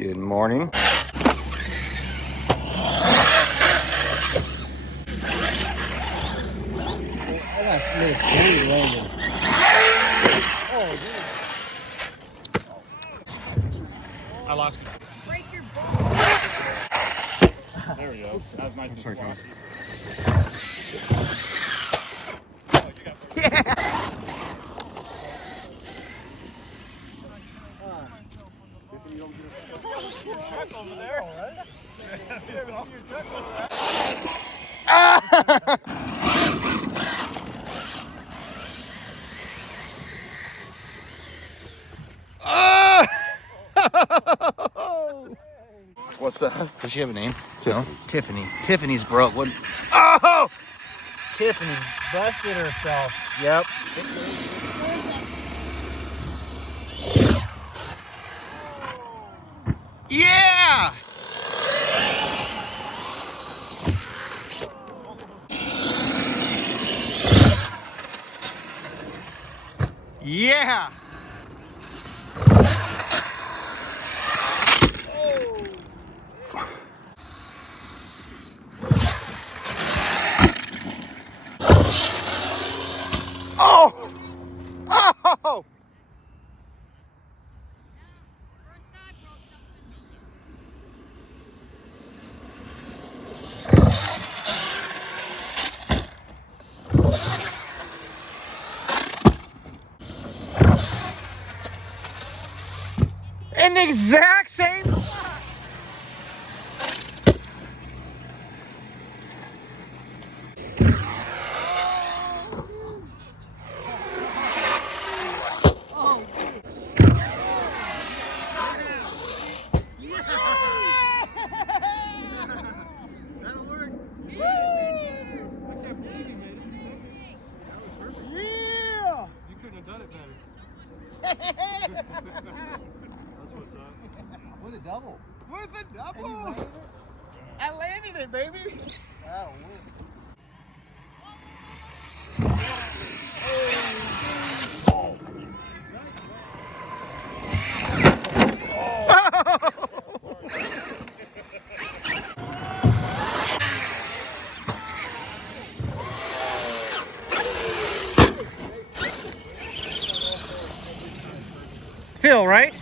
Good morning. I lost you. Break your ball. There we go. That was nice and squashy. What's that? Does she have a name? Tiffany. No? Tiffany. Tiffany's broke. What? Oh! Tiffany busted herself. Yep. Yeah! Yeah! Oh! Oh! In the exact same. That'll work. Woo! I can't believe you made it. That was perfect. Yeah! You couldn't have done it better. That's what's up. With a double. With a double. And you landed it? I landed it, baby. That'll work. Phil, right?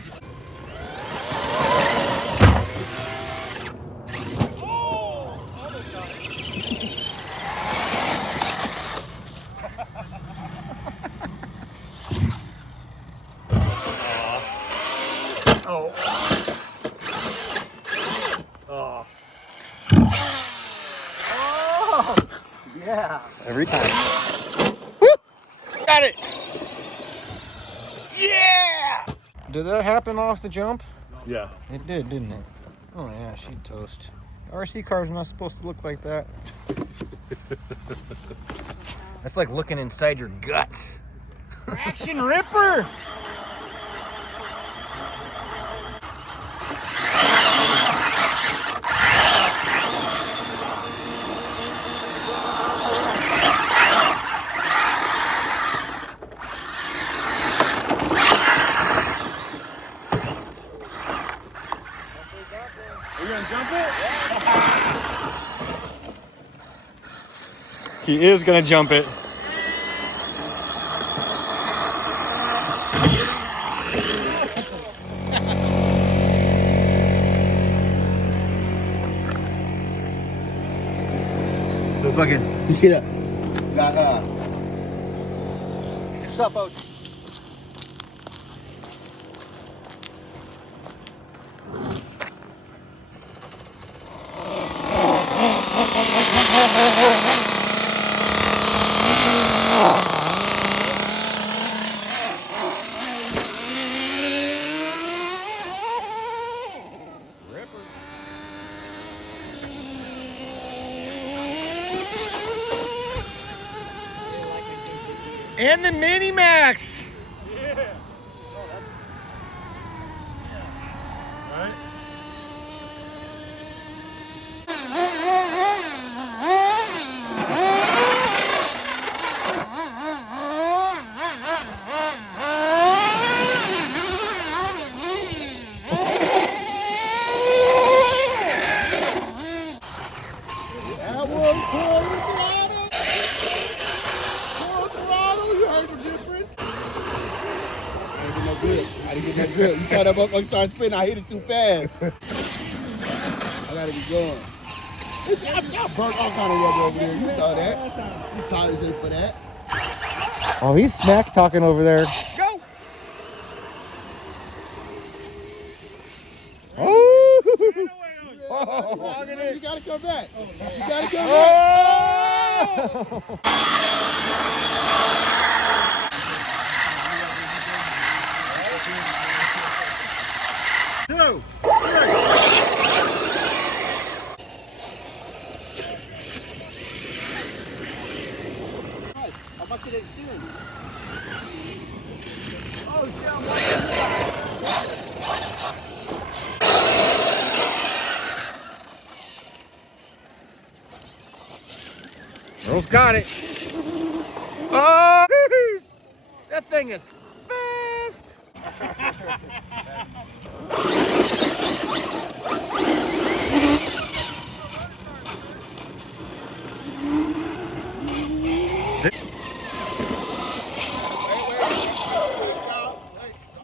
Oh. Oh. Oh! Yeah. Every time. Woo! Got it! Yeah! Did that happen off the jump? Yeah. It did, didn't it? Oh yeah, she'd toast. RC cars are not supposed to look like that. That's like looking inside your guts. Action Ripper! Are you gonna jump it? He is gonna jump it. The fucking, you see that? Got, what's up, OG? And the Mini Max. Yeah. Right? saw that motherfucker start spinning. I hit it too fast. I gotta be going. Y'all burnt all kind of rubber over there. You saw that. You tired as for that. Oh, he's smack talking over there. Go! Oh! You gotta come back. You gotta come back. Two. How much did they spin? Oh, Earl's got it. Oh! That thing is fast.